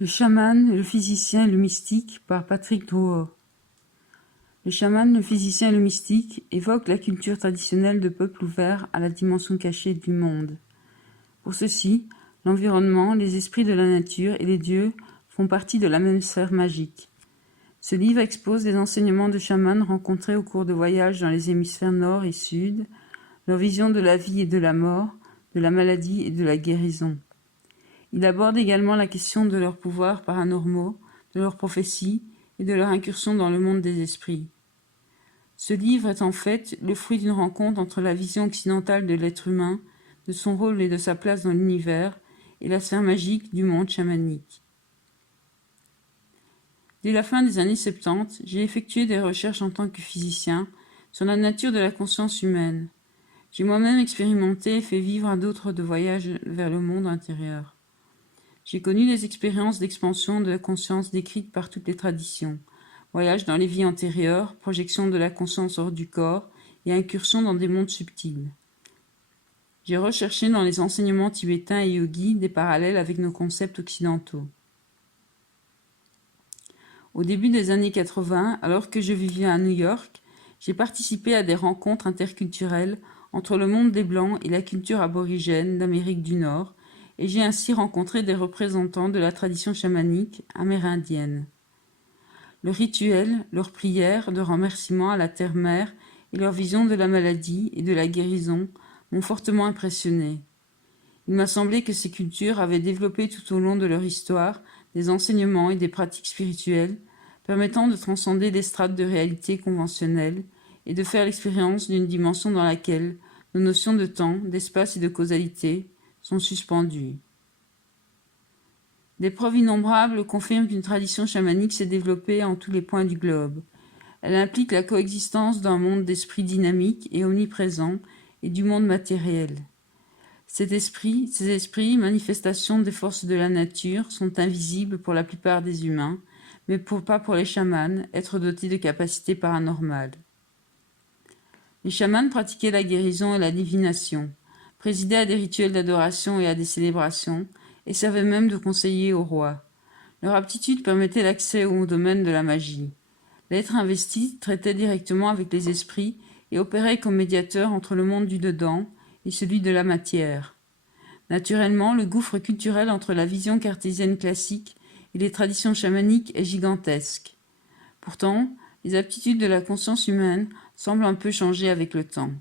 Le chaman, le physicien et le mystique par Patrick Drouot. Le chaman, le physicien et le mystique évoquent la culture traditionnelle de peuples ouverts à la dimension cachée du monde. Pour ceux-ci, l'environnement, les esprits de la nature et les dieux font partie de la même sphère magique. Ce livre expose les enseignements de chamans rencontrés au cours de voyages dans les hémisphères nord et sud, leur vision de la vie et de la mort, de la maladie et de la guérison. Il aborde également la question de leurs pouvoirs paranormaux, de leurs prophéties et de leur incursion dans le monde des esprits. Ce livre est en fait le fruit d'une rencontre entre la vision occidentale de l'être humain, de son rôle et de sa place dans l'univers, et la sphère magique du monde chamanique. Dès la fin des années 70, j'ai effectué des recherches en tant que physicien sur la nature de la conscience humaine. J'ai moi-même expérimenté et fait vivre à d'autres de voyages vers le monde intérieur. J'ai connu les expériences d'expansion de la conscience décrites par toutes les traditions, voyage dans les vies antérieures, projection de la conscience hors du corps et incursion dans des mondes subtils. J'ai recherché dans les enseignements tibétains et yogis des parallèles avec nos concepts occidentaux. Au début des années 80, alors que je vivais à New York, j'ai participé à des rencontres interculturelles entre le monde des Blancs et la culture aborigène d'Amérique du Nord, et j'ai ainsi rencontré des représentants de la tradition chamanique amérindienne. Le rituel, leurs prières de remerciement à la terre-mère et leur vision de la maladie et de la guérison m'ont fortement impressionné. Il m'a semblé que ces cultures avaient développé tout au long de leur histoire des enseignements et des pratiques spirituelles permettant de transcender des strates de réalité conventionnelles et de faire l'expérience d'une dimension dans laquelle nos notions de temps, d'espace et de causalité sont suspendues. Des preuves innombrables confirment qu'une tradition chamanique s'est développée en tous les points du globe. Elle implique la coexistence d'un monde d'esprit dynamique et omniprésent et du monde matériel. Ces esprits, manifestations des forces de la nature, sont invisibles pour la plupart des humains, mais pas pour les chamans, êtres dotés de capacités paranormales. Les chamans pratiquaient la guérison et la divination, présidaient à des rituels d'adoration et à des célébrations, et servaient même de conseillers au roi. Leur aptitude permettait l'accès au domaine de la magie. L'être investi traitait directement avec les esprits et opérait comme médiateur entre le monde du dedans et celui de la matière. Naturellement, le gouffre culturel entre la vision cartésienne classique et les traditions chamaniques est gigantesque. Pourtant, les aptitudes de la conscience humaine semblent un peu changer avec le temps.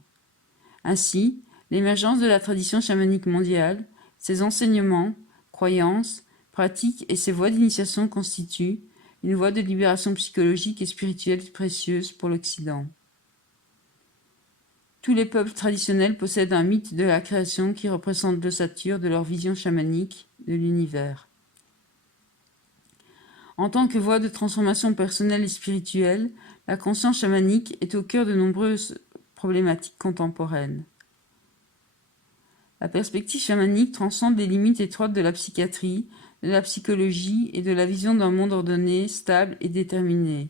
Ainsi, l'émergence de la tradition chamanique mondiale, ses enseignements, croyances, pratiques et ses voies d'initiation constituent une voie de libération psychologique et spirituelle précieuse pour l'Occident. Tous les peuples traditionnels possèdent un mythe de la création qui représente l'ossature de leur vision chamanique de l'univers. En tant que voie de transformation personnelle et spirituelle, la conscience chamanique est au cœur de nombreuses problématiques contemporaines. La perspective chamanique transcende les limites étroites de la psychiatrie, de la psychologie et de la vision d'un monde ordonné, stable et déterminé.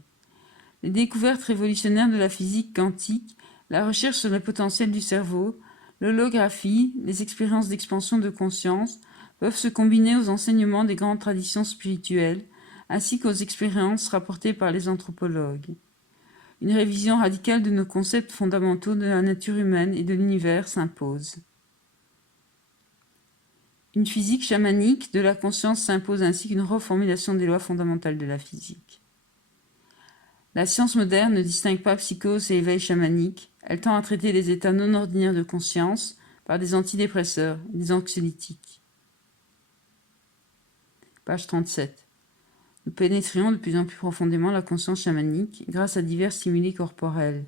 Les découvertes révolutionnaires de la physique quantique, la recherche sur le potentiel du cerveau, l'holographie, les expériences d'expansion de conscience peuvent se combiner aux enseignements des grandes traditions spirituelles, ainsi qu'aux expériences rapportées par les anthropologues. Une révision radicale de nos concepts fondamentaux de la nature humaine et de l'univers s'impose. Une physique chamanique de la conscience s'impose ainsi qu'une reformulation des lois fondamentales de la physique. La science moderne ne distingue pas psychose et éveil chamanique, elle tend à traiter les états non ordinaires de conscience par des antidépresseurs et des anxiolytiques. Page 37. Nous pénétrions de plus en plus profondément la conscience chamanique grâce à divers stimuli corporels.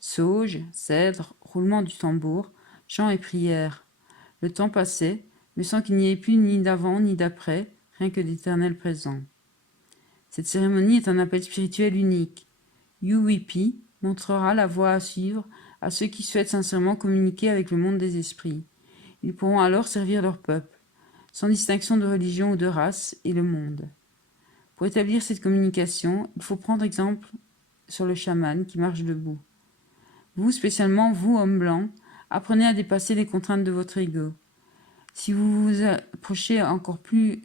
Sauge, cèdre, roulement du tambour, chant et prière. Le temps passait, mais sans qu'il n'y ait plus ni d'avant ni d'après, rien que d'éternel présent. Cette cérémonie est un appel spirituel unique. UWP montrera la voie à suivre à ceux qui souhaitent sincèrement communiquer avec le monde des esprits. Ils pourront alors servir leur peuple, sans distinction de religion ou de race, et le monde. Pour établir cette communication, il faut prendre exemple sur le chaman qui marche debout. Vous, spécialement vous, homme blanc, apprenez à dépasser les contraintes de votre ego. Si vous vous approchez encore plus,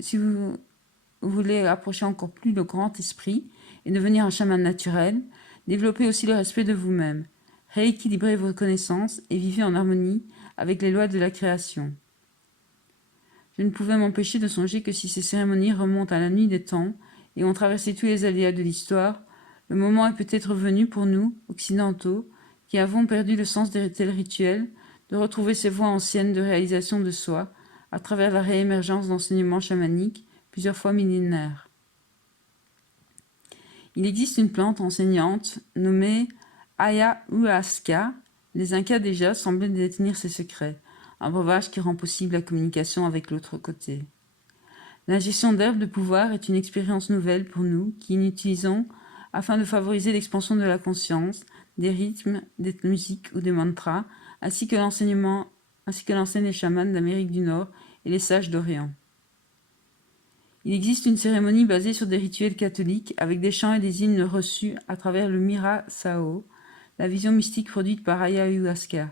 si vous voulez approcher encore plus le grand esprit et devenir un chaman naturel, développez aussi le respect de vous-même, rééquilibrez vos connaissances et vivez en harmonie avec les lois de la création. Je ne pouvais m'empêcher de songer que si ces cérémonies remontent à la nuit des temps et ont traversé tous les aléas de l'histoire, le moment est peut-être venu pour nous, occidentaux, qui avons perdu le sens des tels rituels, de retrouver ces voies anciennes de réalisation de soi à travers la réémergence d'enseignements chamaniques plusieurs fois millénaires. Il existe une plante enseignante nommée ayahuasca. Les Incas déjà semblaient détenir ses secrets, un breuvage qui rend possible la communication avec l'autre côté. L'ingestion d'herbes de pouvoir est une expérience nouvelle pour nous qui l'utilisons afin de favoriser l'expansion de la conscience, des rythmes, des musiques ou des mantras, ainsi que l'enseignent les chamans d'Amérique du Nord et les sages d'Orient. Il existe une cérémonie basée sur des rituels catholiques avec des chants et des hymnes reçus à travers le Mira Sao, la vision mystique produite par ayahuasca.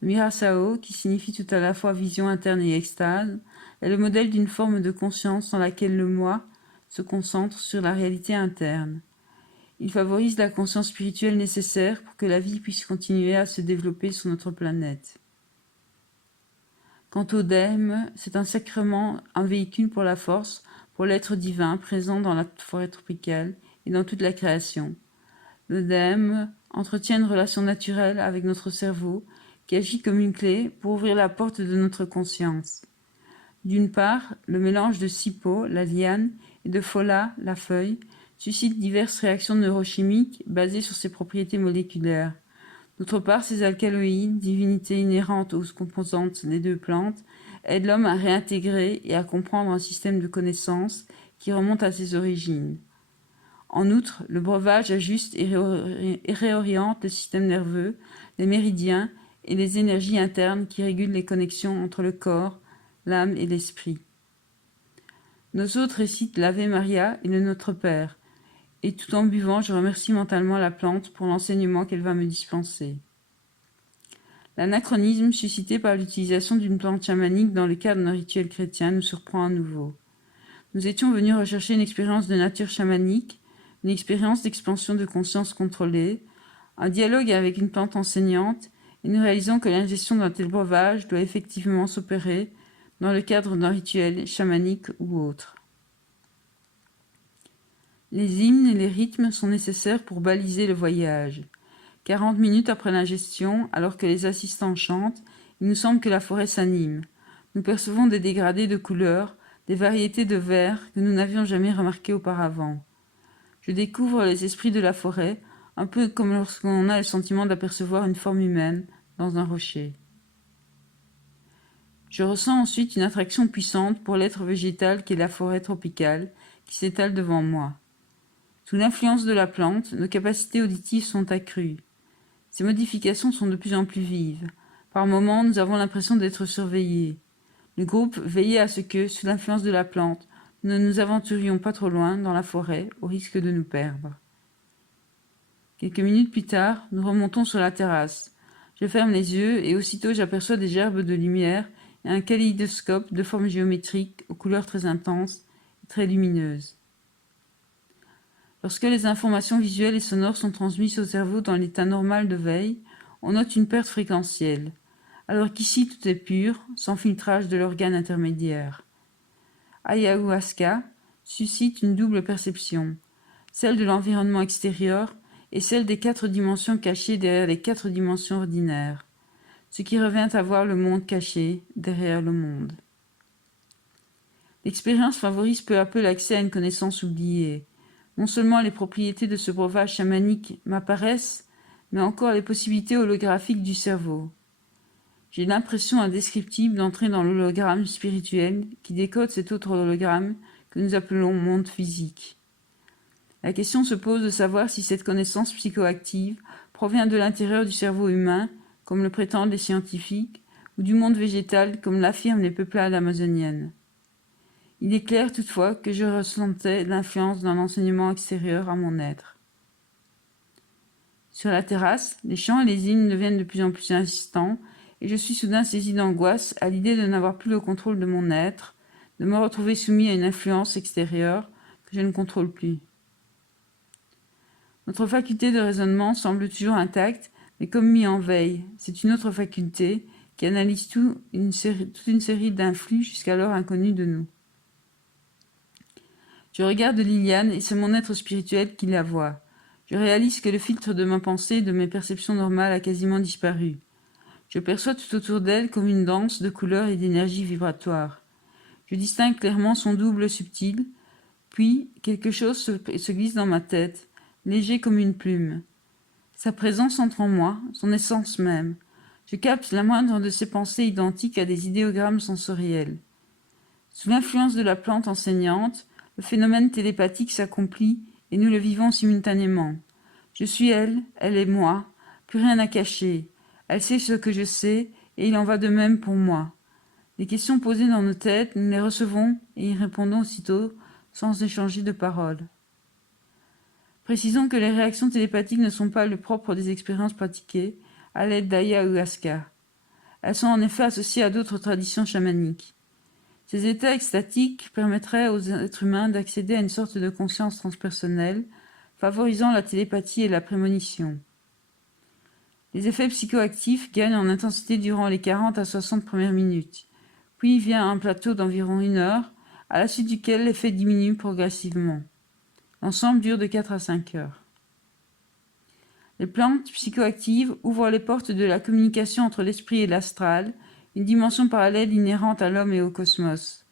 Le Mira Sao, qui signifie tout à la fois vision interne et extase, est le modèle d'une forme de conscience dans laquelle le moi se concentre sur la réalité interne. Il favorise la conscience spirituelle nécessaire pour que la vie puisse continuer à se développer sur notre planète. Quant au dème, c'est un sacrement, un véhicule pour la force, pour l'être divin présent dans la forêt tropicale et dans toute la création. Le dème entretient une relation naturelle avec notre cerveau qui agit comme une clé pour ouvrir la porte de notre conscience. D'une part, le mélange de sipo, la liane, et de fola, la feuille, suscite diverses réactions neurochimiques basées sur ses propriétés moléculaires. D'autre part, ces alcaloïdes, divinités inhérentes aux composantes des deux plantes, aident l'homme à réintégrer et à comprendre un système de connaissances qui remonte à ses origines. En outre, le breuvage ajuste et réoriente le système nerveux, les méridiens et les énergies internes qui régulent les connexions entre le corps, l'âme et l'esprit. Nos hôtes récitent l'Ave Maria et le Notre Père, et tout en buvant, je remercie mentalement la plante pour l'enseignement qu'elle va me dispenser. L'anachronisme suscité par l'utilisation d'une plante chamanique dans le cadre d'un rituel chrétien nous surprend à nouveau. Nous étions venus rechercher une expérience de nature chamanique, une expérience d'expansion de conscience contrôlée, un dialogue avec une plante enseignante, et nous réalisons que l'ingestion d'un tel breuvage doit effectivement s'opérer dans le cadre d'un rituel chamanique ou autre. Les hymnes et les rythmes sont nécessaires pour baliser le voyage. 40 minutes après l'ingestion, alors que les assistants chantent, il nous semble que la forêt s'anime. Nous percevons des dégradés de couleurs, des variétés de verts que nous n'avions jamais remarquées auparavant. Je découvre les esprits de la forêt, un peu comme lorsqu'on a le sentiment d'apercevoir une forme humaine dans un rocher. Je ressens ensuite une attraction puissante pour l'être végétal qu'est la forêt tropicale qui s'étale devant moi. Sous l'influence de la plante, nos capacités auditives sont accrues. Ces modifications sont de plus en plus vives. Par moments, nous avons l'impression d'être surveillés. Le groupe veillait à ce que, sous l'influence de la plante, nous ne nous aventurions pas trop loin dans la forêt, au risque de nous perdre. Quelques minutes plus tard, nous remontons sur la terrasse. Je ferme les yeux et aussitôt j'aperçois des gerbes de lumière et un kaléidoscope de formes géométriques aux couleurs très intenses et très lumineuses. Lorsque les informations visuelles et sonores sont transmises au cerveau dans l'état normal de veille, on note une perte fréquentielle, alors qu'ici tout est pur, sans filtrage de l'organe intermédiaire. Ayahuasca suscite une double perception, celle de l'environnement extérieur et celle des 4 dimensions cachées derrière les 4 dimensions ordinaires, ce qui revient à voir le monde caché derrière le monde. L'expérience favorise peu à peu l'accès à une connaissance oubliée. Non seulement les propriétés de ce breuvage chamanique m'apparaissent, mais encore les possibilités holographiques du cerveau. J'ai l'impression indescriptible d'entrer dans l'hologramme spirituel qui décode cet autre hologramme que nous appelons monde physique. La question se pose de savoir si cette connaissance psychoactive provient de l'intérieur du cerveau humain, comme le prétendent les scientifiques, ou du monde végétal, comme l'affirment les peuplades amazoniennes. Il est clair toutefois que je ressentais l'influence d'un enseignement extérieur à mon être. Sur la terrasse, les chants et les hymnes deviennent de plus en plus insistants et je suis soudain saisi d'angoisse à l'idée de n'avoir plus le contrôle de mon être, de me retrouver soumis à une influence extérieure que je ne contrôle plus. Notre faculté de raisonnement semble toujours intacte, mais comme mis en veille. C'est une autre faculté qui analyse toute une série d'influx jusqu'alors inconnus de nous. Je regarde Liliane et c'est mon être spirituel qui la voit. Je réalise que le filtre de ma pensée et de mes perceptions normales a quasiment disparu. Je perçois tout autour d'elle comme une danse de couleurs et d'énergie vibratoire. Je distingue clairement son double subtil, puis quelque chose se glisse dans ma tête, léger comme une plume. Sa présence entre en moi, son essence même. Je capte la moindre de ses pensées identiques à des idéogrammes sensoriels. Sous l'influence de la plante enseignante, le phénomène télépathique s'accomplit et nous le vivons simultanément. Je suis elle, elle est moi, plus rien à cacher. Elle sait ce que je sais et il en va de même pour moi. Les questions posées dans nos têtes, nous les recevons et y répondons aussitôt, sans échanger de paroles. Précisons que les réactions télépathiques ne sont pas le propre des expériences pratiquées à l'aide d'ayahuasca. Elles sont en effet associées à d'autres traditions chamaniques. Ces états extatiques permettraient aux êtres humains d'accéder à une sorte de conscience transpersonnelle, favorisant la télépathie et la prémonition. Les effets psychoactifs gagnent en intensité durant les 40 à 60 premières minutes, puis vient un plateau d'environ 1 heure, à la suite duquel l'effet diminue progressivement. L'ensemble dure de 4 à 5 heures. Les plantes psychoactives ouvrent les portes de la communication entre l'esprit et l'astral, une dimension parallèle inhérente à l'homme et au cosmos.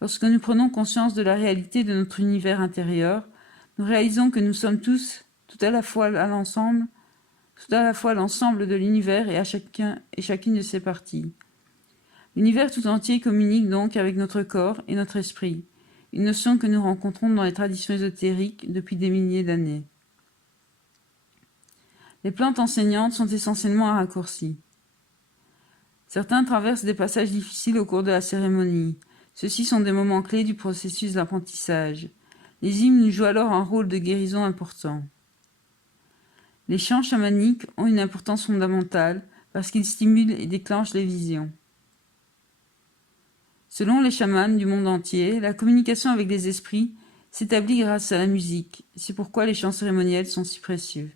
Lorsque nous prenons conscience de la réalité de notre univers intérieur, nous réalisons que nous sommes tous, tout à la fois l'ensemble de l'univers et chacune de ses parties. L'univers tout entier communique donc avec notre corps et notre esprit, une notion que nous rencontrons dans les traditions ésotériques depuis des milliers d'années. Les plantes enseignantes sont essentiellement un raccourci. Certains traversent des passages difficiles au cours de la cérémonie. Ceux-ci sont des moments clés du processus d'apprentissage. Les hymnes jouent alors un rôle de guérison important. Les chants chamaniques ont une importance fondamentale parce qu'ils stimulent et déclenchent les visions. Selon les chamans du monde entier, la communication avec les esprits s'établit grâce à la musique. C'est pourquoi les chants cérémoniels sont si précieux.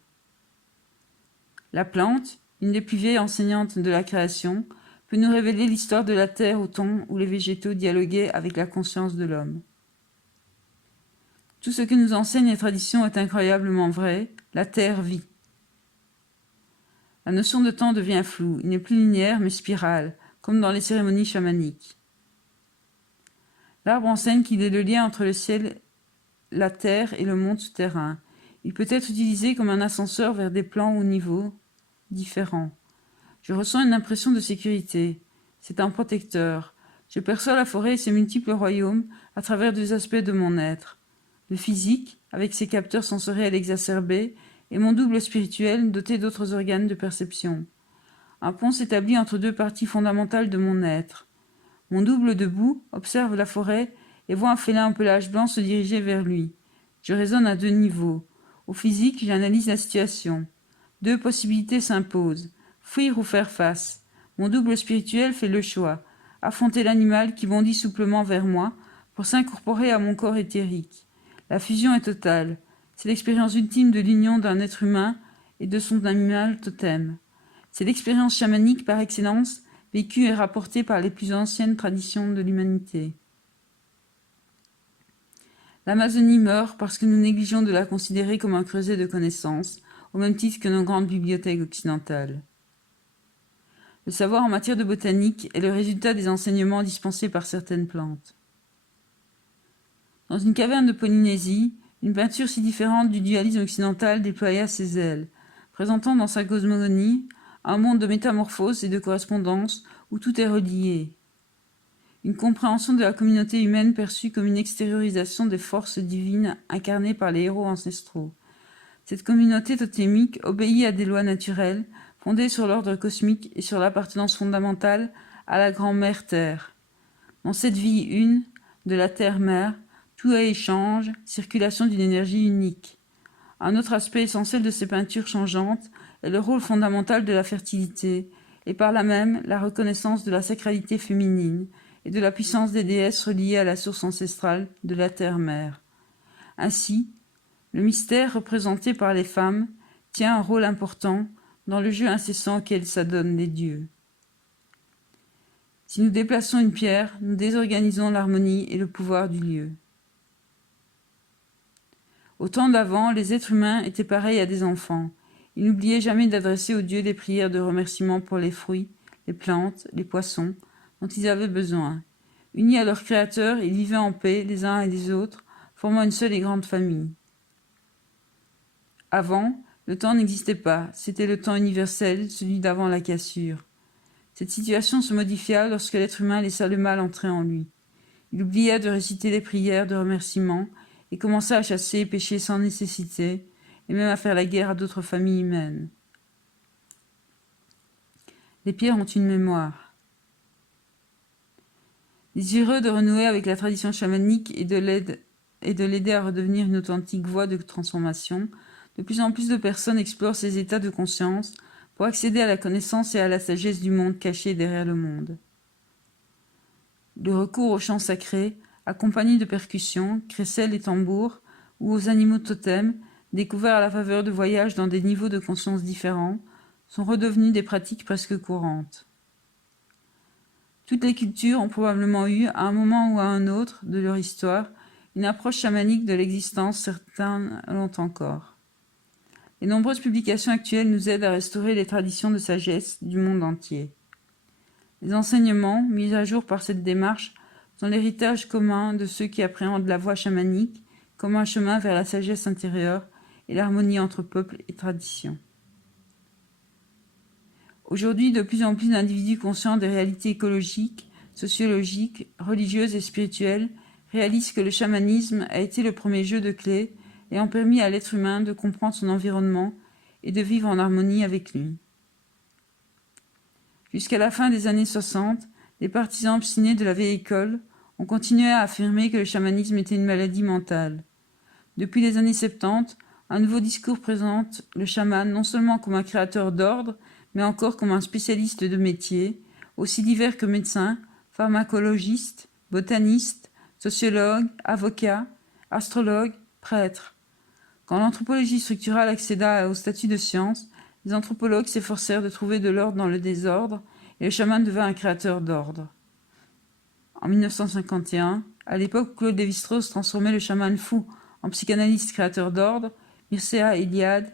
La plante, une des plus vieilles enseignantes de la création, peut nous révéler l'histoire de la Terre au temps où les végétaux dialoguaient avec la conscience de l'homme. Tout ce que nous enseignent les traditions est incroyablement vrai, la Terre vit. La notion de temps devient floue, il n'est plus linéaire mais spirale, comme dans les cérémonies chamaniques. L'arbre enseigne qu'il est le lien entre le ciel, la terre et le monde souterrain. Il peut être utilisé comme un ascenseur vers des plans ou niveaux différents. Je ressens une impression de sécurité. C'est un protecteur. Je perçois la forêt et ses multiples royaumes à travers deux aspects de mon être. Le physique, avec ses capteurs sensoriels exacerbés, et mon double spirituel doté d'autres organes de perception. Un pont s'établit entre deux parties fondamentales de mon être. Mon double debout observe la forêt et voit un félin au pelage blanc se diriger vers lui. Je raisonne à deux niveaux. Au physique, j'analyse la situation. Deux possibilités s'imposent. Fuir ou faire face. Mon double spirituel fait le choix. Affronter l'animal qui bondit souplement vers moi pour s'incorporer à mon corps éthérique. La fusion est totale. C'est l'expérience ultime de l'union d'un être humain et de son animal totem. C'est l'expérience chamanique par excellence, vécue et rapportée par les plus anciennes traditions de l'humanité. L'Amazonie meurt parce que nous négligeons de la considérer comme un creuset de connaissances, au même titre que nos grandes bibliothèques occidentales. Le savoir en matière de botanique est le résultat des enseignements dispensés par certaines plantes. Dans une caverne de Polynésie, une peinture si différente du dualisme occidental déploya ses ailes, présentant dans sa cosmogonie un monde de métamorphose et de correspondance où tout est relié. Une compréhension de la communauté humaine perçue comme une extériorisation des forces divines incarnées par les héros ancestraux. Cette communauté totémique obéit à des lois naturelles, fondées sur l'ordre cosmique et sur l'appartenance fondamentale à la grand-mère Terre. Dans cette vie une, de la Terre-Mère, tout est échange, circulation d'une énergie unique. Un autre aspect essentiel de ces peintures changeantes est le rôle fondamental de la fertilité, et par là même la reconnaissance de la sacralité féminine et de la puissance des déesses reliées à la source ancestrale de la terre-mère. Ainsi, le mystère représenté par les femmes tient un rôle important dans le jeu incessant auquel s'adonnent les dieux. Si nous déplaçons une pierre, nous désorganisons l'harmonie et le pouvoir du lieu. Au temps d'avant, les êtres humains étaient pareils à des enfants. Ils n'oubliaient jamais d'adresser aux dieux des prières de remerciement pour les fruits, les plantes, les poissons dont ils avaient besoin. Unis à leur Créateur, ils vivaient en paix les uns et les autres, formant une seule et grande famille. Avant, le temps n'existait pas, c'était le temps universel, celui d'avant la cassure. Cette situation se modifia lorsque l'être humain laissa le mal entrer en lui. Il oublia de réciter les prières de remerciement et commença à chasser et pêcher sans nécessité, et même à faire la guerre à d'autres familles humaines. Les pierres ont une mémoire. Désireux de renouer avec la tradition chamanique et de l'aider à redevenir une authentique voie de transformation, de plus en plus de personnes explorent ces états de conscience pour accéder à la connaissance et à la sagesse du monde caché derrière le monde. Le recours aux chants sacrés, accompagnés de percussions, crécelles et tambours, ou aux animaux totems, découverts à la faveur de voyages dans des niveaux de conscience différents, sont redevenus des pratiques presque courantes. Toutes les cultures ont probablement eu, à un moment ou à un autre de leur histoire, une approche chamanique de l'existence, certains l'ont encore. Les nombreuses publications actuelles nous aident à restaurer les traditions de sagesse du monde entier. Les enseignements, mis à jour par cette démarche, sont l'héritage commun de ceux qui appréhendent la voie chamanique comme un chemin vers la sagesse intérieure et l'harmonie entre peuple et tradition. Aujourd'hui, de plus en plus d'individus conscients des réalités écologiques, sociologiques, religieuses et spirituelles réalisent que le chamanisme a été le premier jeu de clés ayant permis à l'être humain de comprendre son environnement et de vivre en harmonie avec lui. Jusqu'à la fin des années 60, les partisans obstinés de la vieille école ont continué à affirmer que le chamanisme était une maladie mentale. Depuis les années 70, un nouveau discours présente le chaman non seulement comme un créateur d'ordre, mais encore comme un spécialiste de métiers, aussi divers que médecin, pharmacologiste, botaniste, sociologue, avocat, astrologue, prêtre. Quand l'anthropologie structurale accéda au statut de science, les anthropologues s'efforcèrent de trouver de l'ordre dans le désordre et le chaman devint un créateur d'ordre. En 1951, à l'époque où Claude Lévi-Strauss transformait le chaman fou en psychanalyste créateur d'ordre, Mircea Eliade,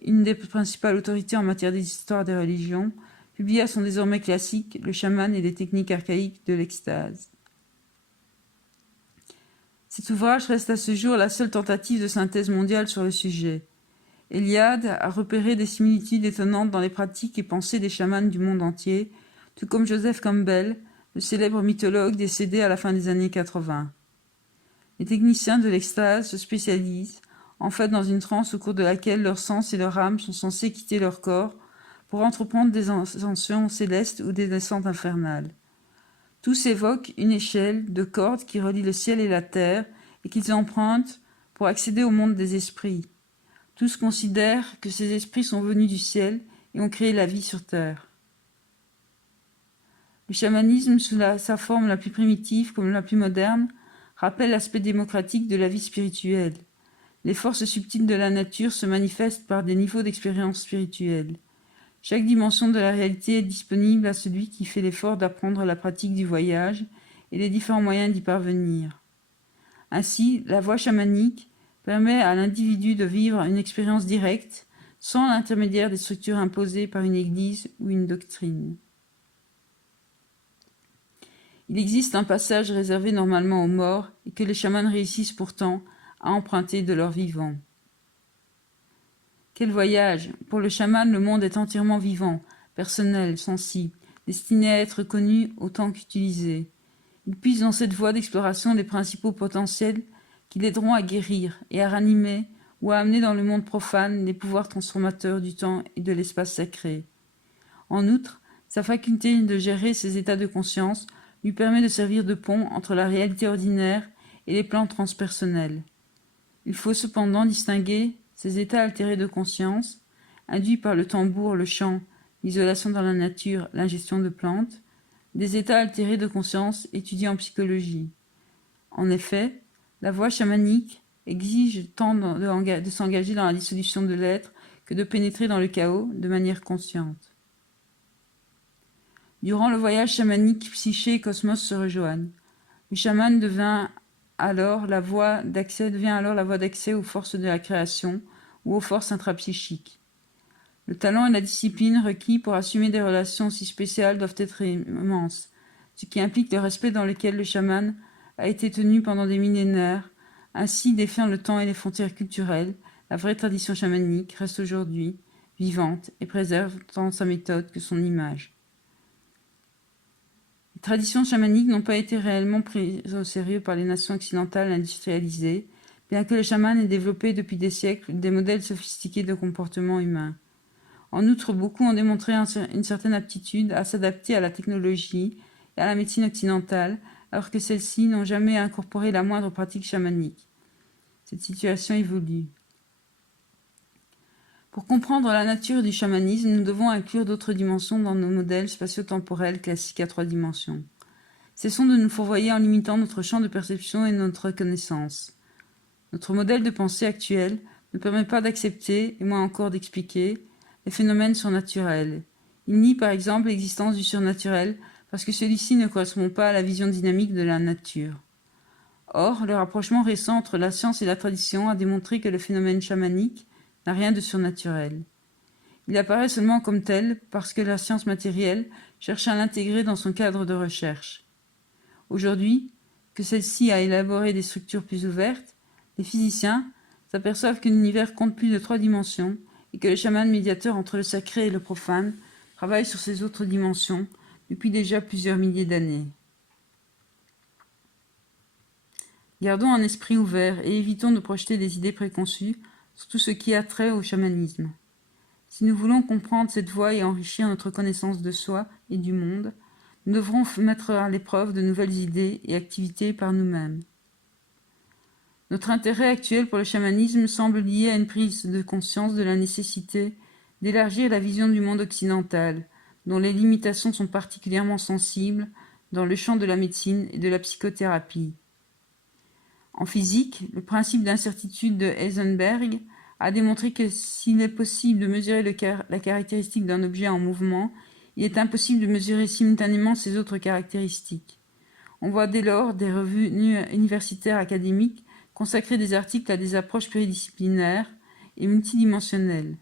une des principales autorités en matière d'histoire des religions, publia son désormais classique « Le chaman et les techniques archaïques de l'extase ». Cet ouvrage reste à ce jour la seule tentative de synthèse mondiale sur le sujet. Eliade a repéré des similitudes étonnantes dans les pratiques et pensées des chamans du monde entier, tout comme Joseph Campbell, le célèbre mythologue décédé à la fin des années 80. Les techniciens de l'extase se spécialisent, en fait, dans une transe au cours de laquelle leur sens et leur âme sont censés quitter leur corps pour entreprendre des ascensions célestes ou des descentes infernales. Tous évoquent une échelle de cordes qui relie le ciel et la terre et qu'ils empruntent pour accéder au monde des esprits. Tous considèrent que ces esprits sont venus du ciel et ont créé la vie sur terre. Le chamanisme, sous sa forme la plus primitive comme la plus moderne, rappelle l'aspect démocratique de la vie spirituelle. Les forces subtiles de la nature se manifestent par des niveaux d'expérience spirituelle. Chaque dimension de la réalité est disponible à celui qui fait l'effort d'apprendre la pratique du voyage et les différents moyens d'y parvenir. Ainsi, la voie chamanique permet à l'individu de vivre une expérience directe, sans l'intermédiaire des structures imposées par une église ou une doctrine. Il existe un passage réservé normalement aux morts et que les chamans réussissent pourtant à emprunter de leur vivant. Quel voyage! Pour le chaman, le monde est entièrement vivant, personnel, sensible, destiné à être connu autant qu'utilisé. Il puise dans cette voie d'exploration les principaux potentiels qui l'aideront à guérir et à ranimer ou à amener dans le monde profane les pouvoirs transformateurs du temps et de l'espace sacré. En outre, sa faculté de gérer ses états de conscience lui permet de servir de pont entre la réalité ordinaire et les plans transpersonnels. Il faut cependant distinguer ces états altérés de conscience, induits par le tambour, le chant, l'isolation dans la nature, l'ingestion de plantes, des états altérés de conscience étudiés en psychologie. En effet, la voie chamanique exige tant de s'engager dans la dissolution de l'être que de pénétrer dans le chaos de manière consciente. Durant le voyage chamanique, psyché et cosmos se rejoignent. Le chaman devient alors la voie d'accès aux forces de la création ou aux forces intrapsychiques. Le talent et la discipline requis pour assumer des relations si spéciales doivent être immenses, ce qui implique le respect dans lequel le chaman a été tenu pendant des millénaires. Ainsi, défiant le temps et les frontières culturelles, la vraie tradition chamanique reste aujourd'hui vivante et préserve tant sa méthode que son image. Les traditions chamaniques n'ont pas été réellement prises au sérieux par les nations occidentales industrialisées, bien que le chaman ait développé depuis des siècles des modèles sophistiqués de comportement humain. En outre, beaucoup ont démontré une certaine aptitude à s'adapter à la technologie et à la médecine occidentale, alors que celles-ci n'ont jamais incorporé la moindre pratique chamanique. Cette situation évolue. Pour comprendre la nature du chamanisme, nous devons inclure d'autres dimensions dans nos modèles spatio-temporels classiques à 3 dimensions. Cessons de nous fourvoyer en limitant notre champ de perception et notre connaissance. Notre modèle de pensée actuel ne permet pas d'accepter, et moins encore d'expliquer, les phénomènes surnaturels. Il nie par exemple l'existence du surnaturel parce que celui-ci ne correspond pas à la vision dynamique de la nature. Or, le rapprochement récent entre la science et la tradition a démontré que le phénomène chamanique n'a rien de surnaturel. Il apparaît seulement comme tel parce que la science matérielle cherche à l'intégrer dans son cadre de recherche. Aujourd'hui, que celle-ci a élaboré des structures plus ouvertes, les physiciens s'aperçoivent que l'univers compte plus de 3 dimensions et que le chaman médiateur entre le sacré et le profane travaille sur ces autres dimensions depuis déjà plusieurs milliers d'années. Gardons un esprit ouvert et évitons de projeter des idées préconçues sur tout ce qui a trait au chamanisme. Si nous voulons comprendre cette voie et enrichir notre connaissance de soi et du monde, nous devrons mettre à l'épreuve de nouvelles idées et activités par nous-mêmes. Notre intérêt actuel pour le chamanisme semble lié à une prise de conscience de la nécessité d'élargir la vision du monde occidental, dont les limitations sont particulièrement sensibles dans le champ de la médecine et de la psychothérapie. En physique, le principe d'incertitude de Heisenberg a démontré que s'il est possible de mesurer la caractéristique d'un objet en mouvement, il est impossible de mesurer simultanément ses autres caractéristiques. On voit dès lors des revues universitaires académiques consacrer des articles à des approches pluridisciplinaires et multidimensionnelles.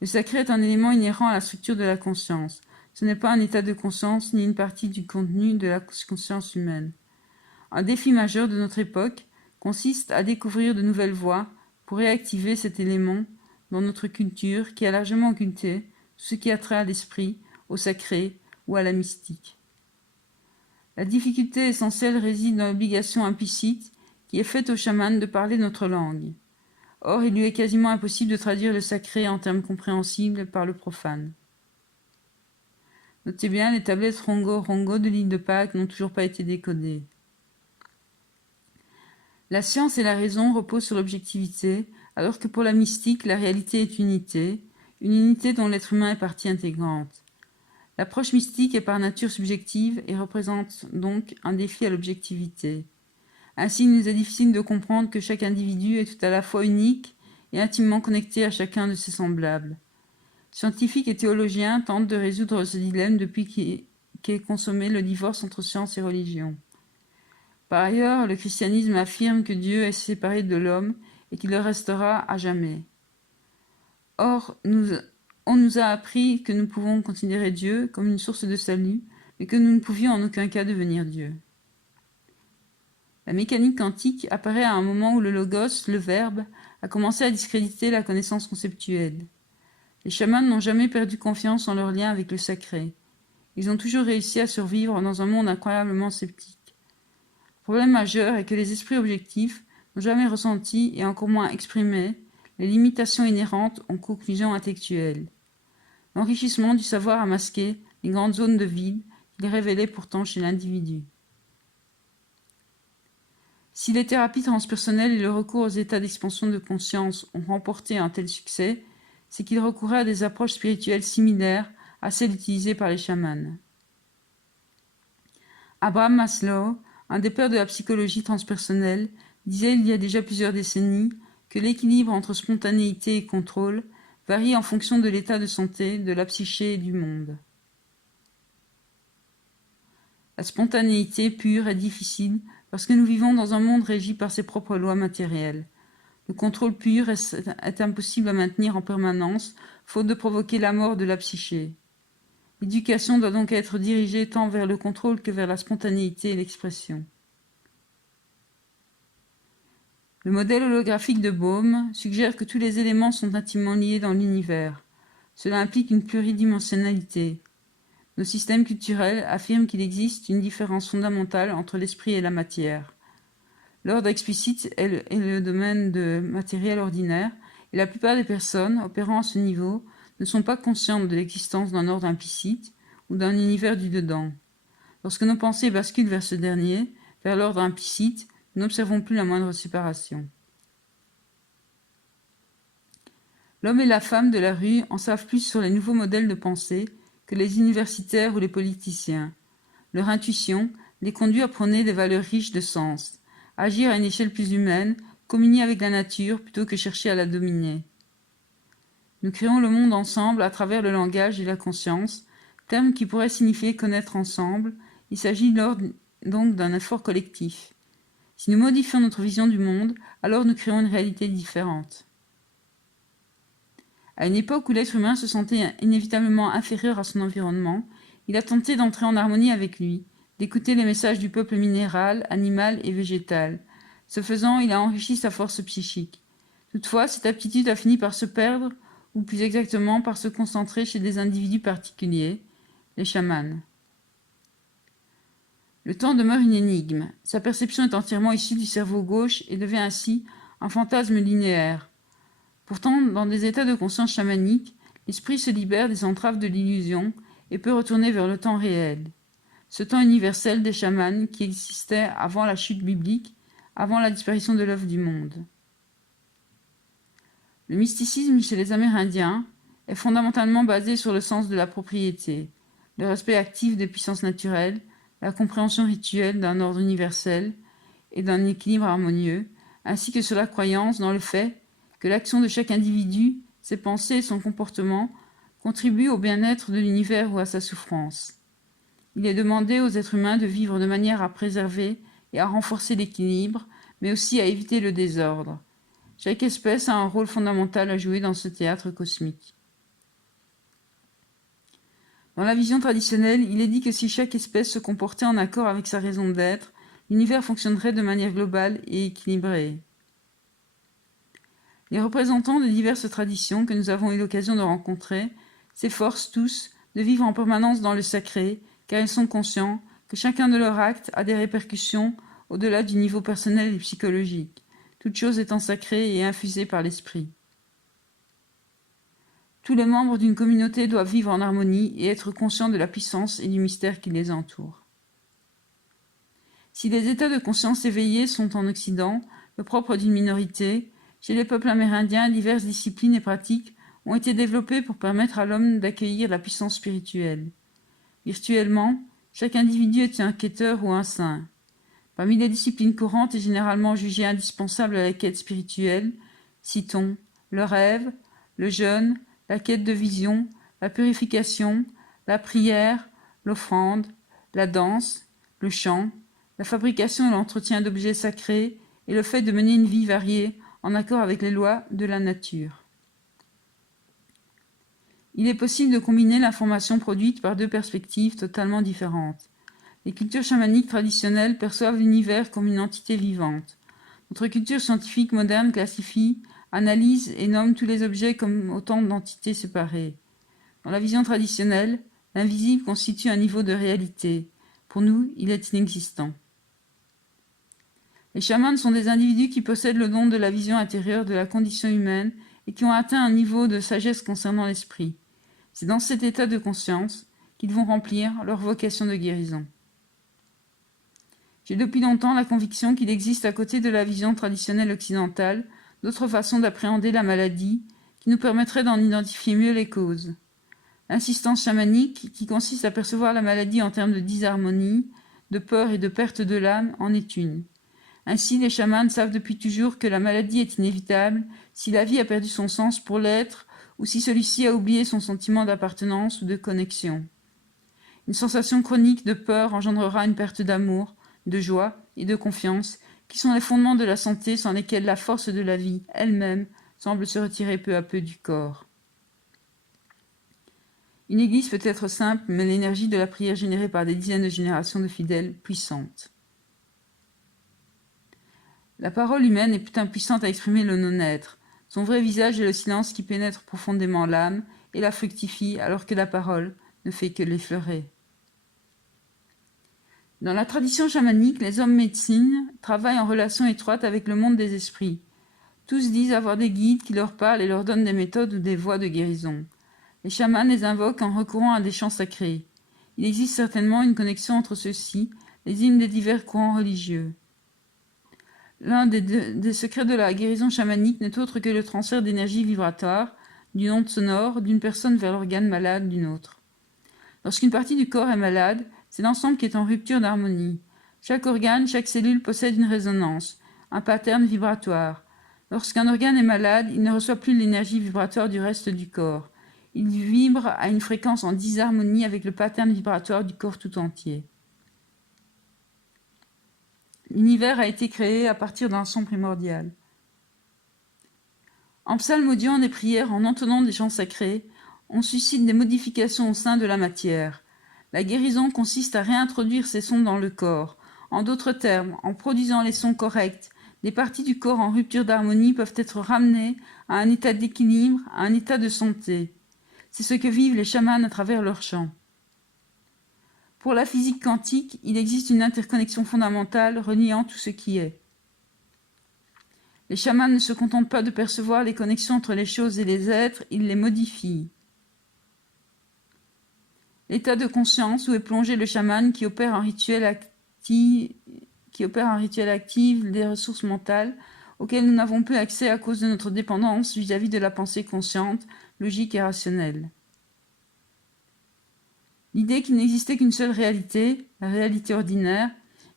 Le sacré est un élément inhérent à la structure de la conscience. Ce n'est pas un état de conscience ni une partie du contenu de la conscience humaine. Un défi majeur de notre époque consiste à découvrir de nouvelles voies pour réactiver cet élément dans notre culture qui a largement occulté tout ce qui a trait à l'esprit, au sacré ou à la mystique. La difficulté essentielle réside dans l'obligation implicite qui est faite aux chamans de parler notre langue. Or, il lui est quasiment impossible de traduire le sacré en termes compréhensibles par le profane. Notez bien, les tablettes Rongo de l'île de Pâques n'ont toujours pas été décodées. La science et la raison reposent sur l'objectivité, alors que pour la mystique, la réalité est une unité dont l'être humain est partie intégrante. L'approche mystique est par nature subjective et représente donc un défi à l'objectivité. Ainsi, il nous est difficile de comprendre que chaque individu est tout à la fois unique et intimement connecté à chacun de ses semblables. Scientifiques et théologiens tentent de résoudre ce dilemme depuis qu'est consommé le divorce entre science et religion. Par ailleurs, le christianisme affirme que Dieu est séparé de l'homme et qu'il le restera à jamais. Or, on nous a appris que nous pouvons considérer Dieu comme une source de salut, mais que nous ne pouvions en aucun cas devenir Dieu. La mécanique quantique apparaît à un moment où le logos, le verbe, a commencé à discréditer la connaissance conceptuelle. Les chamans n'ont jamais perdu confiance en leur lien avec le sacré. Ils ont toujours réussi à survivre dans un monde incroyablement sceptique. Le problème majeur est que les esprits objectifs n'ont jamais ressenti, et encore moins exprimé, les limitations inhérentes aux conclusions intellectuelles. L'enrichissement du savoir a masqué les grandes zones de vide qu'il révélait pourtant chez l'individu. Si les thérapies transpersonnelles et le recours aux états d'expansion de conscience ont remporté un tel succès, c'est qu'ils recouraient à des approches spirituelles similaires à celle utilisée par les chamans. Abraham Maslow, un des pères de la psychologie transpersonnelle, disait il y a déjà plusieurs décennies que l'équilibre entre spontanéité et contrôle varie en fonction de l'état de santé, de la psyché et du monde. La spontanéité pure est difficile parce que nous vivons dans un monde régi par ses propres lois matérielles. Le contrôle pur est impossible à maintenir en permanence, faute de provoquer la mort de la psyché. L'éducation doit donc être dirigée tant vers le contrôle que vers la spontanéité et l'expression. Le modèle holographique de Bohm suggère que tous les éléments sont intimement liés dans l'univers. Cela implique une pluridimensionnalité. Nos systèmes culturels affirment qu'il existe une différence fondamentale entre l'esprit et la matière. L'ordre explicite est le domaine matériel ordinaire, et la plupart des personnes opérant à ce niveau ne sont pas conscientes de l'existence d'un ordre implicite ou d'un univers du dedans. Lorsque nos pensées basculent vers ce dernier, vers l'ordre implicite, nous n'observons plus la moindre séparation. L'homme et la femme de la rue en savent plus sur les nouveaux modèles de pensée que les universitaires ou les politiciens. Leur intuition les conduit à prôner des valeurs riches de sens, agir à une échelle plus humaine, communier avec la nature plutôt que chercher à la dominer. Nous créons le monde ensemble à travers le langage et la conscience, termes qui pourraient signifier connaître ensemble. Il s'agit donc d'un effort collectif. Si nous modifions notre vision du monde, alors nous créons une réalité différente. À une époque où l'être humain se sentait inévitablement inférieur à son environnement, il a tenté d'entrer en harmonie avec lui, d'écouter les messages du peuple minéral, animal et végétal. Ce faisant, il a enrichi sa force psychique. Toutefois, cette aptitude a fini par se perdre, ou plus exactement par se concentrer chez des individus particuliers, les chamans. Le temps demeure une énigme. Sa perception est entièrement issue du cerveau gauche et devient ainsi un fantasme linéaire. Pourtant, dans des états de conscience chamanique, l'esprit se libère des entraves de l'illusion et peut retourner vers le temps réel. Ce temps universel des chamans qui existait avant la chute biblique, avant la disparition de l'œuvre du monde. Le mysticisme chez les Amérindiens est fondamentalement basé sur le sens de la propriété, le respect actif des puissances naturelles, la compréhension rituelle d'un ordre universel et d'un équilibre harmonieux, ainsi que sur la croyance dans le fait que l'action de chaque individu, ses pensées et son comportement contribuent au bien-être de l'univers ou à sa souffrance. Il est demandé aux êtres humains de vivre de manière à préserver et à renforcer l'équilibre, mais aussi à éviter le désordre. Chaque espèce a un rôle fondamental à jouer dans ce théâtre cosmique. Dans la vision traditionnelle, il est dit que si chaque espèce se comportait en accord avec sa raison d'être, l'univers fonctionnerait de manière globale et équilibrée. Les représentants de diverses traditions que nous avons eu l'occasion de rencontrer s'efforcent tous de vivre en permanence dans le sacré, car ils sont conscients que chacun de leurs actes a des répercussions au-delà du niveau personnel et psychologique, toute chose étant sacrée et infusée par l'esprit. Tous les membres d'une communauté doivent vivre en harmonie et être conscients de la puissance et du mystère qui les entoure. Si les états de conscience éveillés sont en Occident le propre d'une minorité, chez les peuples amérindiens, diverses disciplines et pratiques ont été développées pour permettre à l'homme d'accueillir la puissance spirituelle. Virtuellement, chaque individu est un quêteur ou un saint. Parmi les disciplines courantes et généralement jugées indispensables à la quête spirituelle, citons le rêve, le jeûne, la quête de vision, la purification, la prière, l'offrande, la danse, le chant, la fabrication et l'entretien d'objets sacrés et le fait de mener une vie variée en accord avec les lois de la nature. Il est possible de combiner l'information produite par deux perspectives totalement différentes. Les cultures chamaniques traditionnelles perçoivent l'univers comme une entité vivante. Notre culture scientifique moderne classifie, analyse et nomme tous les objets comme autant d'entités séparées. Dans la vision traditionnelle, l'invisible constitue un niveau de réalité. Pour nous, il est inexistant. Les chamans sont des individus qui possèdent le don de la vision intérieure de la condition humaine et qui ont atteint un niveau de sagesse concernant l'esprit. C'est dans cet état de conscience qu'ils vont remplir leur vocation de guérison. J'ai depuis longtemps la conviction qu'il existe à côté de la vision traditionnelle occidentale d'autres façons d'appréhender la maladie qui nous permettraient d'en identifier mieux les causes. L'insistance chamanique, qui consiste à percevoir la maladie en termes de disharmonie, de peur et de perte de l'âme, en est une. Ainsi, les chamans savent depuis toujours que la maladie est inévitable si la vie a perdu son sens pour l'être ou si celui-ci a oublié son sentiment d'appartenance ou de connexion. Une sensation chronique de peur engendrera une perte d'amour, de joie et de confiance, qui sont les fondements de la santé sans lesquels la force de la vie elle-même semble se retirer peu à peu du corps. Une église peut être simple, mais l'énergie de la prière générée par des dizaines de générations de fidèles puissante. La parole humaine est impuissante à exprimer le non-être. Son vrai visage est le silence qui pénètre profondément l'âme et la fructifie alors que la parole ne fait que l'effleurer. Dans la tradition chamanique, les hommes médecines travaillent en relation étroite avec le monde des esprits. Tous disent avoir des guides qui leur parlent et leur donnent des méthodes ou des voies de guérison. Les chamans les invoquent en recourant à des chants sacrés. Il existe certainement une connexion entre ceux-ci, les hymnes des divers courants religieux. L'un des secrets de la guérison chamanique n'est autre que le transfert d'énergie vibratoire, d'une onde sonore, d'une personne vers l'organe malade d'une autre. Lorsqu'une partie du corps est malade, c'est l'ensemble qui est en rupture d'harmonie. Chaque organe, chaque cellule possède une résonance, un pattern vibratoire. Lorsqu'un organe est malade, il ne reçoit plus l'énergie vibratoire du reste du corps. Il vibre à une fréquence en disharmonie avec le pattern vibratoire du corps tout entier. L'univers a été créé à partir d'un son primordial. En psalmodiant des prières, en entonnant des chants sacrés, on suscite des modifications au sein de la matière. La guérison consiste à réintroduire ces sons dans le corps. En d'autres termes, en produisant les sons corrects, des parties du corps en rupture d'harmonie peuvent être ramenées à un état d'équilibre, à un état de santé. C'est ce que vivent les chamans à travers leurs chants. Pour la physique quantique, il existe une interconnexion fondamentale reliant tout ce qui est. Les chamans ne se contentent pas de percevoir les connexions entre les choses et les êtres, ils les modifient. L'état de conscience où est plongé le chaman qui opère un rituel actif des ressources mentales auxquelles nous n'avons plus accès à cause de notre dépendance vis-à-vis de la pensée consciente, logique et rationnelle. L'idée qu'il n'existait qu'une seule réalité, la réalité ordinaire,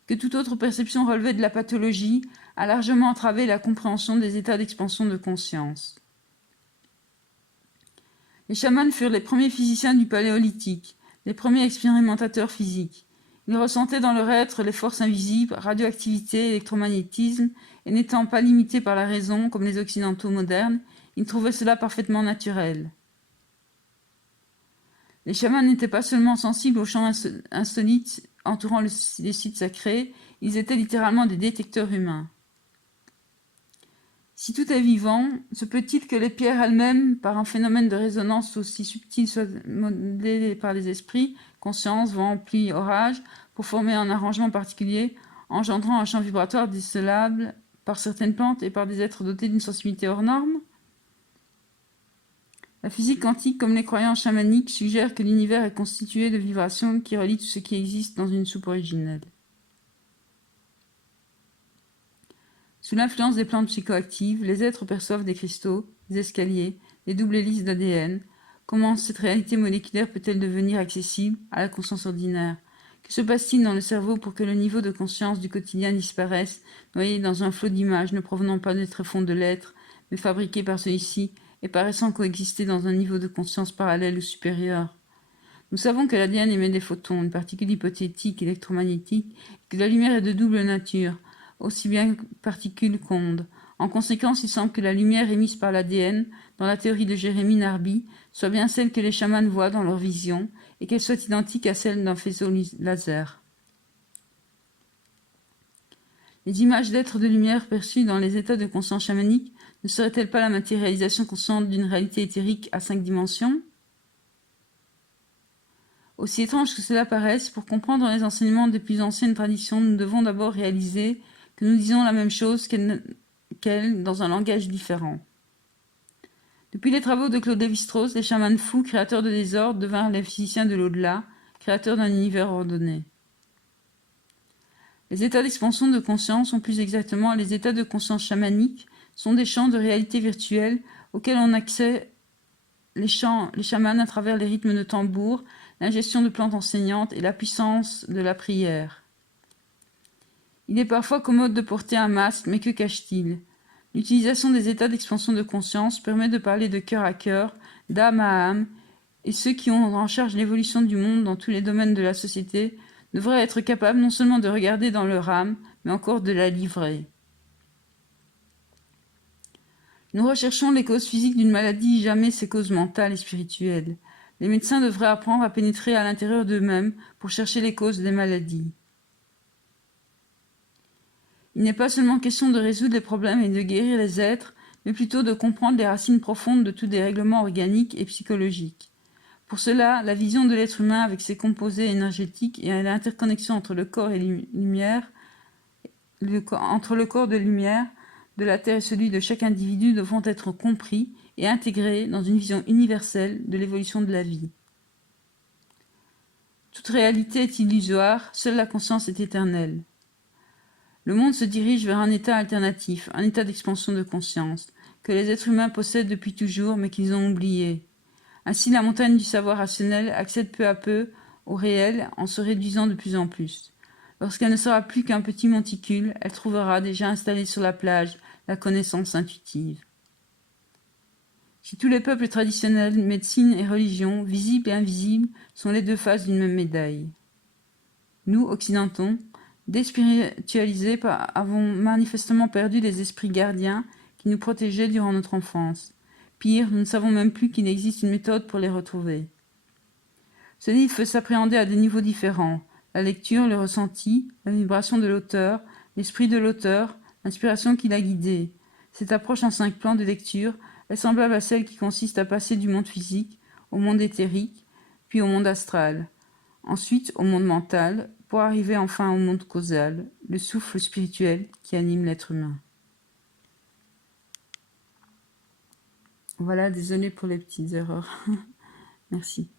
que toute autre perception relevait de la pathologie, a largement entravé la compréhension des états d'expansion de conscience. Les chamans furent les premiers physiciens du paléolithique, les premiers expérimentateurs physiques. Ils ressentaient dans leur être les forces invisibles, radioactivité, électromagnétisme, et n'étant pas limités par la raison, comme les occidentaux modernes, ils trouvaient cela parfaitement naturel. Les chamans n'étaient pas seulement sensibles aux champs insolites entourant les sites sacrés, ils étaient littéralement des détecteurs humains. Si tout est vivant, se peut-il que les pierres elles-mêmes, par un phénomène de résonance aussi subtil, soient modelées par les esprits, conscience, vent, pluie, orage, pour former un arrangement particulier, engendrant un champ vibratoire décelable par certaines plantes et par des êtres dotés d'une sensibilité hors norme? La physique quantique, comme les croyances chamaniques, suggère que l'univers est constitué de vibrations qui relient tout ce qui existe dans une soupe originelle. Sous l'influence des plantes psychoactives, les êtres perçoivent des cristaux, des escaliers, des doubles hélices d'ADN. Comment cette réalité moléculaire peut-elle devenir accessible à la conscience ordinaire? Que se passe-t-il dans le cerveau pour que le niveau de conscience du quotidien disparaisse, noyé dans un flot d'images ne provenant pas des tréfonds de l'être, mais fabriquées par celui-ci et paraissant coexister dans un niveau de conscience parallèle ou supérieur? Nous savons que l'ADN émet des photons, une particule hypothétique électromagnétique, et que la lumière est de double nature, aussi bien particule qu'onde. En conséquence, il semble que la lumière émise par l'ADN, dans la théorie de Jérémie Narby, soit bien celle que les chamans voient dans leur vision, et qu'elle soit identique à celle d'un faisceau laser. Les images d'êtres de lumière perçues dans les états de conscience chamanique ne seraient-elles pas la matérialisation consciente d'une réalité éthérique à 5 dimensions? Aussi étrange que cela paraisse, pour comprendre les enseignements des plus anciennes traditions, nous devons d'abord réaliser que nous disons la même chose qu'elles dans un langage différent. Depuis les travaux de Claude Lévi-Strauss, les chamans fous, créateurs de désordre, devinrent les physiciens de l'au-delà, créateurs d'un univers ordonné. Les états d'expansion de conscience, ou plus exactement les états de conscience chamanique, sont des champs de réalité virtuelle auxquels on accède les chamans à travers les rythmes de tambour, l'ingestion de plantes enseignantes et la puissance de la prière. Il est parfois commode de porter un masque, mais que cache-t-il? L'utilisation des états d'expansion de conscience permet de parler de cœur à cœur, d'âme à âme, et ceux qui ont en charge l'évolution du monde dans tous les domaines de la société devraient être capables non seulement de regarder dans leur âme, mais encore de la livrer. Nous recherchons les causes physiques d'une maladie, jamais ses causes mentales et spirituelles. Les médecins devraient apprendre à pénétrer à l'intérieur d'eux-mêmes pour chercher les causes des maladies. Il n'est pas seulement question de résoudre les problèmes et de guérir les êtres, mais plutôt de comprendre les racines profondes de tout dérèglement organique et psychologique. Pour cela, la vision de l'être humain avec ses composés énergétiques et l'interconnexion entre le corps et lumière, entre le corps de lumière de la Terre et celui de chaque individu devront être compris et intégrés dans une vision universelle de l'évolution de la vie. Toute réalité est illusoire, seule la conscience est éternelle. Le monde se dirige vers un état alternatif, un état d'expansion de conscience, que les êtres humains possèdent depuis toujours mais qu'ils ont oublié. Ainsi, la montagne du savoir rationnel accède peu à peu au réel en se réduisant de plus en plus. Lorsqu'elle ne sera plus qu'un petit monticule, elle trouvera déjà installée sur la plage la connaissance intuitive. Si tous les peuples traditionnels, médecine et religion, visibles et invisibles, sont les deux faces d'une même médaille. Nous, occidentaux, déspiritualisés, avons manifestement perdu les esprits gardiens qui nous protégeaient durant notre enfance. Pire, nous ne savons même plus qu'il existe une méthode pour les retrouver. Ce livre peut s'appréhender à des niveaux différents. La lecture, le ressenti, la vibration de l'auteur, l'esprit de l'auteur, l'inspiration qui l'a guidé. Cette approche en 5 plans de lecture est semblable à celle qui consiste à passer du monde physique au monde éthérique, puis au monde astral, ensuite au monde mental, pour arriver enfin au monde causal, le souffle spirituel qui anime l'être humain. Voilà, désolé pour les petites erreurs. Merci.